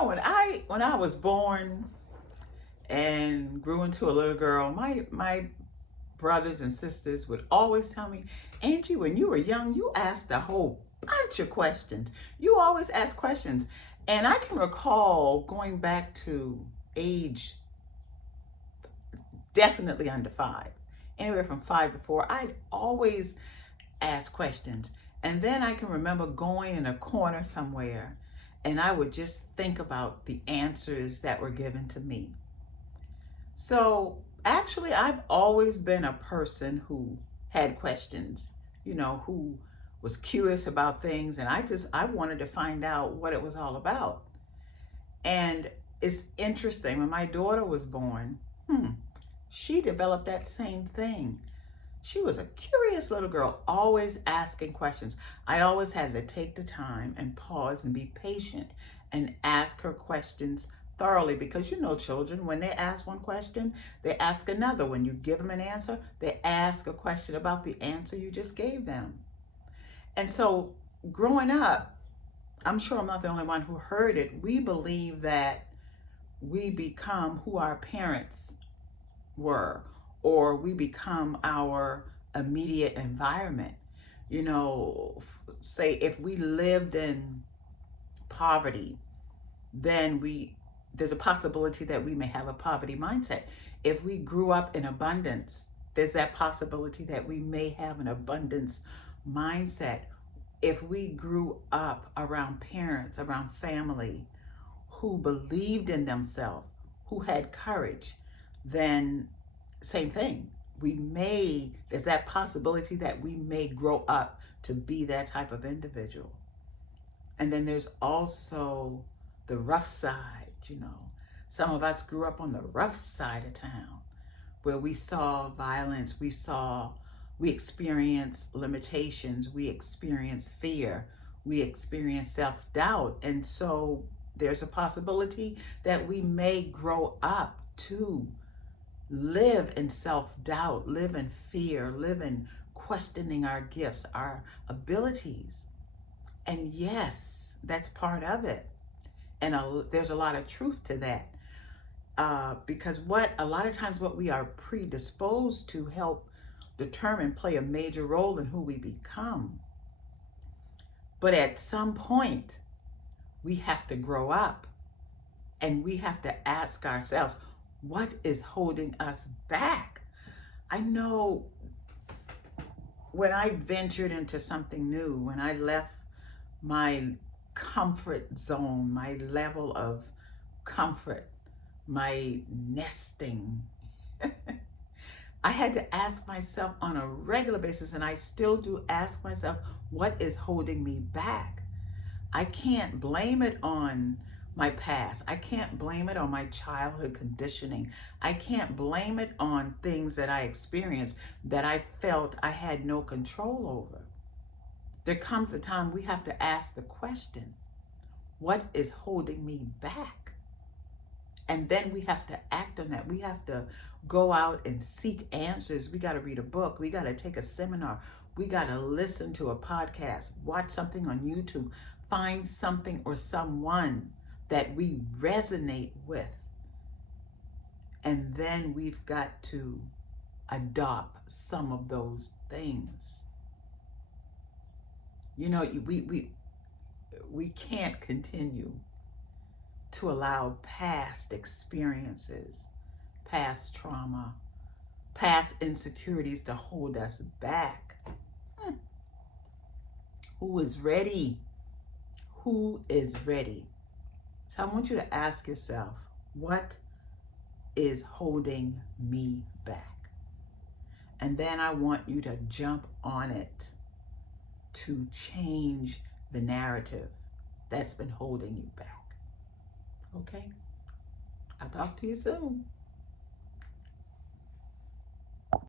when I was born and grew into a little girl, my brothers and sisters would always tell me, Angie, when you were young, you asked a whole bunch of questions. You always ask questions. And I can recall going back to age definitely under 5, anywhere from 5 to 4, I'd always ask questions. And then I can remember going in a corner somewhere and I would just think about the answers that were given to me. So actually, I've always been a person who had questions, who was curious about things. And I wanted to find out what it was all about. And it's interesting, when my daughter was born, she developed that same thing. She was a curious little girl, always asking questions. I always had to take the time and pause and be patient and ask her questions thoroughly, because children, when they ask one question, they ask another. When you give them an answer, they ask a question about the answer you just gave them. And so growing up, I'm sure I'm not the only one who heard it, we believe that we become who our parents were, or we become our immediate environment. Say if we lived in poverty, then there's a possibility that we may have a poverty mindset. If we grew up in abundance, there's that possibility that we may have an abundance mindset. If we grew up around parents, around family who believed in themselves, who had courage, then same thing. There's that possibility that we may grow up to be that type of individual. And then there's also the rough side. Some of us grew up on the rough side of town, where we saw violence, we experienced limitations, we experienced fear, we experienced self-doubt. And so there's a possibility that we may grow up to live in self-doubt, live in fear, live in questioning our gifts, our abilities. And yes, that's part of it. And there's a lot of truth to that. Because a lot of times what we are predisposed to help play a major role in who we become. But at some point, we have to grow up and we have to ask ourselves, what is holding us back? I know when I ventured into something new, when I left my comfort zone, my level of comfort, my nesting, I had to ask myself on a regular basis, and I still do ask myself, what is holding me back? I can't blame it on my past. I can't blame it on my childhood conditioning. I can't blame it on things that I experienced that I felt I had no control over. There comes a time we have to ask the question, what is holding me back? And then we have to act on that. We have to go out and seek answers. We got to read a book. We got to take a seminar. We got to listen to a podcast, watch something on YouTube, find something or someone that we resonate with. And then we've got to adopt some of those things. We can't continue to allow past experiences, past trauma, past insecurities to hold us back. Who is ready? Who is ready? So I want you to ask yourself, what is holding me back? And then I want you to jump on it to change the narrative that's been holding you back. Okay? I'll talk to you soon.